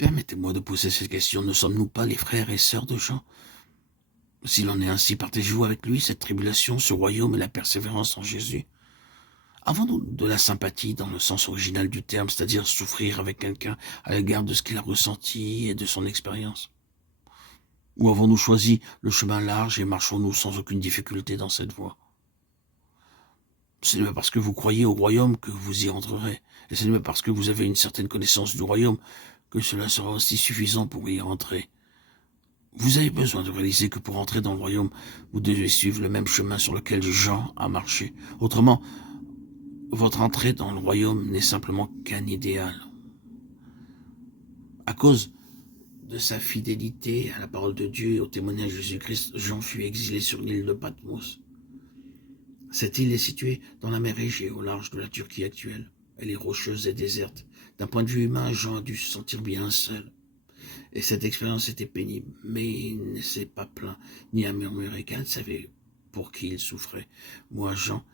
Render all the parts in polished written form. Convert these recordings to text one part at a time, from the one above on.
Permettez-moi de poser cette question. Ne sommes-nous pas les frères et sœurs de Jean? S'il en est ainsi, partagez-vous avec lui cette tribulation, ce royaume et la persévérance en Jésus? Avons-nous de la sympathie dans le sens original du terme, c'est-à-dire souffrir avec quelqu'un à l'égard de ce qu'il a ressenti et de son expérience? Ou avons-nous choisi le chemin large et marchons-nous sans aucune difficulté dans cette voie? Ce n'est pas parce que vous croyez au royaume que vous y entrerez, et ce n'est pas parce que vous avez une certaine connaissance du royaume que cela sera aussi suffisant pour y rentrer. Vous avez besoin de réaliser que pour entrer dans le royaume, vous devez suivre le même chemin sur lequel Jean a marché. Autrement, votre entrée dans le royaume n'est simplement qu'un idéal. À cause de sa fidélité à la parole de Dieu et au témoignage de Jésus-Christ, Jean fut exilé sur l'île de Patmos. Cette île est située dans la mer Égée, au large de la Turquie actuelle. Elle est rocheuse et déserte. D'un point de vue humain, Jean a dû se sentir bien seul. Et cette expérience était pénible, mais il ne s'est pas plaint, ni à murmurer, car il savait pour qui il souffrait. Moi, Jean,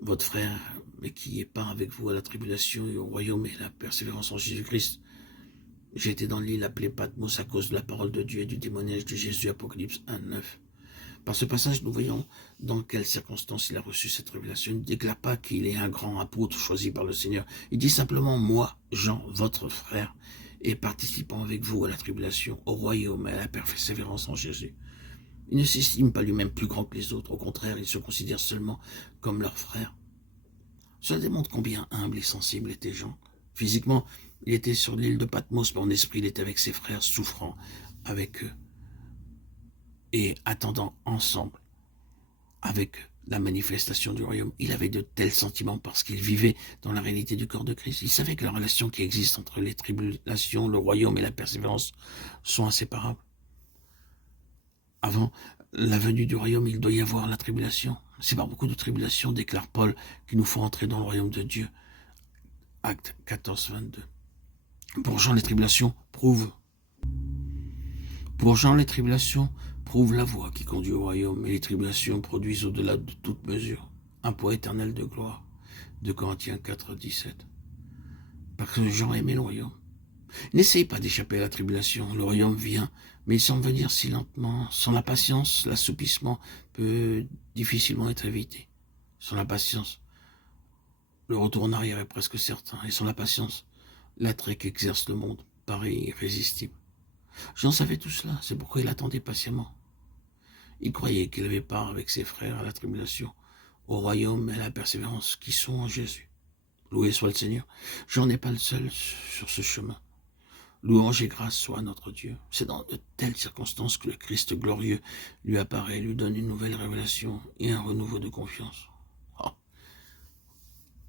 votre frère, mais qui est part avec vous à la tribulation et au royaume et à la persévérance en Jésus-Christ, j'ai été dans l'île appelée Patmos à cause de la parole de Dieu et du témoignage de Jésus, Apocalypse 1:9. Par ce passage, nous voyons dans quelles circonstances il a reçu cette révélation. Il ne déclare pas qu'il est un grand apôtre choisi par le Seigneur. Il dit simplement, moi, Jean, votre frère, et participant avec vous à la tribulation, au royaume et à la persévérance en Jésus. Il ne s'estime pas lui-même plus grand que les autres. Au contraire, il se considère seulement comme leur frère. Cela démontre combien humble et sensible était Jean. Physiquement, il était sur l'île de Patmos, mais en esprit, il était avec ses frères, souffrant avec eux et attendant ensemble avec la manifestation du royaume. Il avait de tels sentiments parce qu'il vivait dans la réalité du corps de Christ. Il savait que la relation qui existe entre les tribulations, le royaume et la persévérance sont inséparables. Avant la venue du royaume, il doit y avoir la tribulation. C'est par beaucoup de tribulations, déclare Paul, qu'il nous faut entrer dans le royaume de Dieu. Acte 14, 22. Pour Jean, les tribulations prouvent la voie qui conduit au royaume, et les tribulations produisent au-delà de toute mesure un poids éternel de gloire. 2 Corinthiens 4, 17. Parce que Jean aimait le royaume. N'essayez pas d'échapper à la tribulation, le royaume vient, mais il semble venir si lentement. Sans la patience, l'assoupissement peut difficilement être évité. Sans la patience, le retour en arrière est presque certain, et sans la patience, l'attrait qu'exerce le monde paraît irrésistible. Jean savait tout cela, c'est pourquoi il attendait patiemment. Il croyait qu'il avait part avec ses frères à la tribulation, au royaume et à la persévérance qui sont en Jésus. Loué soit le Seigneur. Jean n'est pas le seul sur ce chemin. Louange et grâce soit à notre Dieu. C'est dans de telles circonstances que le Christ glorieux lui apparaît, lui donne une nouvelle révélation et un renouveau de confiance. Oh.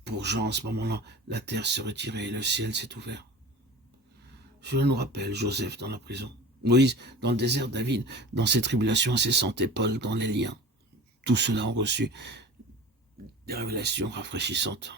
Pour Jean, à ce moment-là, la terre s'est retirée et le ciel s'est ouvert. Cela nous rappelle Joseph dans la prison, Moïse dans le désert, David dans ses tribulations incessantes et Paul dans les liens. Tous ceux-là ont reçu des révélations rafraîchissantes.